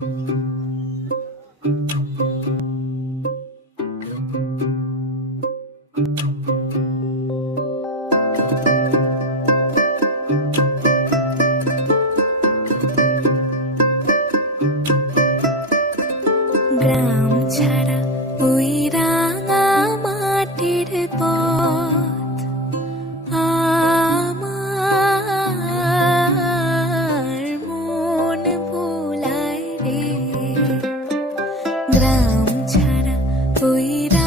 গ্রাম ছাড়া 不一般。